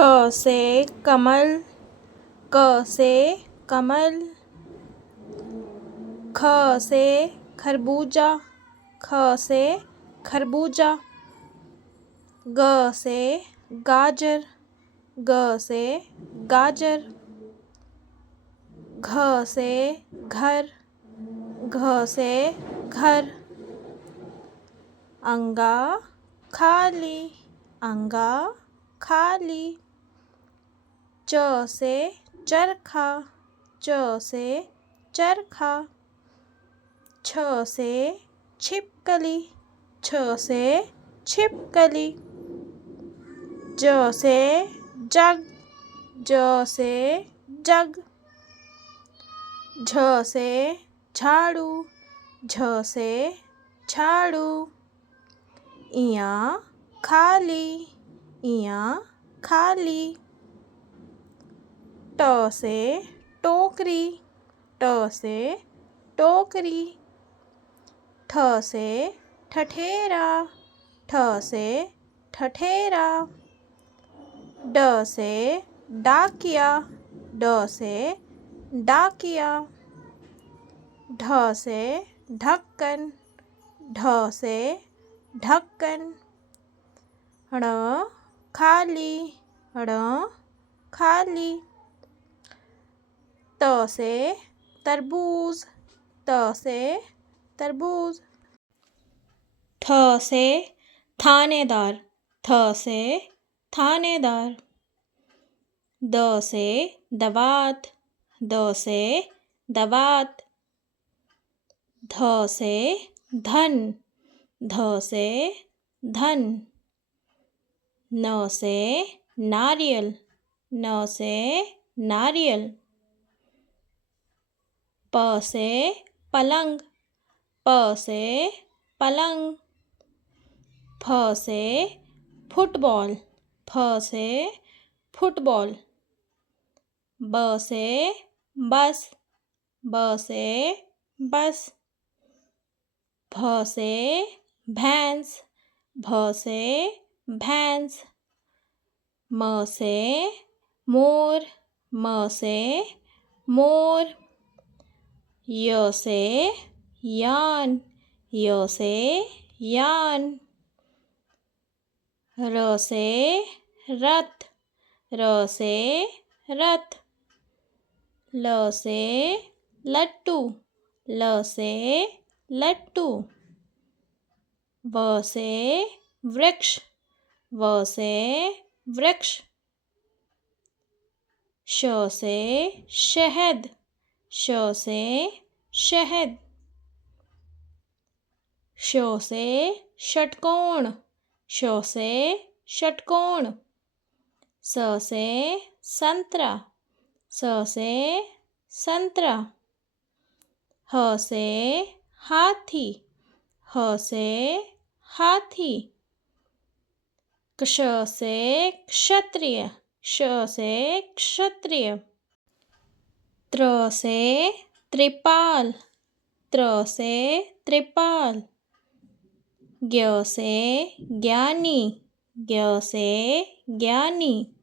क से कमल, क से कमल। ख से खरबूजा, ख से खरबूजा। ग से गाजर, ग से गाजर। घ से घर, घ से घर। अंगा खाली, अंगा खाली। च से चरखा, च से चरखा। छ से छिपकली, छ से छिपकली। ज से जग, ज से जग। झ से झाड़ू, झ से झाड़ू। इया खाली, इया खाली। ट से टोकरी, ट से टोकरी। ठ से ठठेरा, ठ से ठठेरा। ड से डाकिया, ड से डाकिया। ढ से ढक्कन, ढ से ढक्कन। ण खाली, ण खाली। त से तरबूज, त से तरबूज। थ से थानेदार, थ से थानेदार। द से दवात, द से दवात। ध से धन, ध से धन। न से नारियल, न से नारियल। प से पलंग, प से पलंग। फ से फुटबॉल, फ से फुटबॉल। ब से बस, ब से बस। भ से भैंस, भ से भैंस। म से मोर, म से मोर। य से यान, य से यान। र से रथ, र से रथ। ल से लट्टू, ल से लट्टू। व से वृक्ष, व से वृक्ष। श से शहद, श से शहद। श से षटकोण, श से षटकोण। स से संतरा, स से संतरा। ह से हाथी, ह से हाथी। क्ष से क्षत्रिय, क्ष से क्षत्रिय। त्र से त्रिपाल, त्र से त्रिपाल। ज्ञ से ज्ञानी, ज्ञ से ज्ञानी।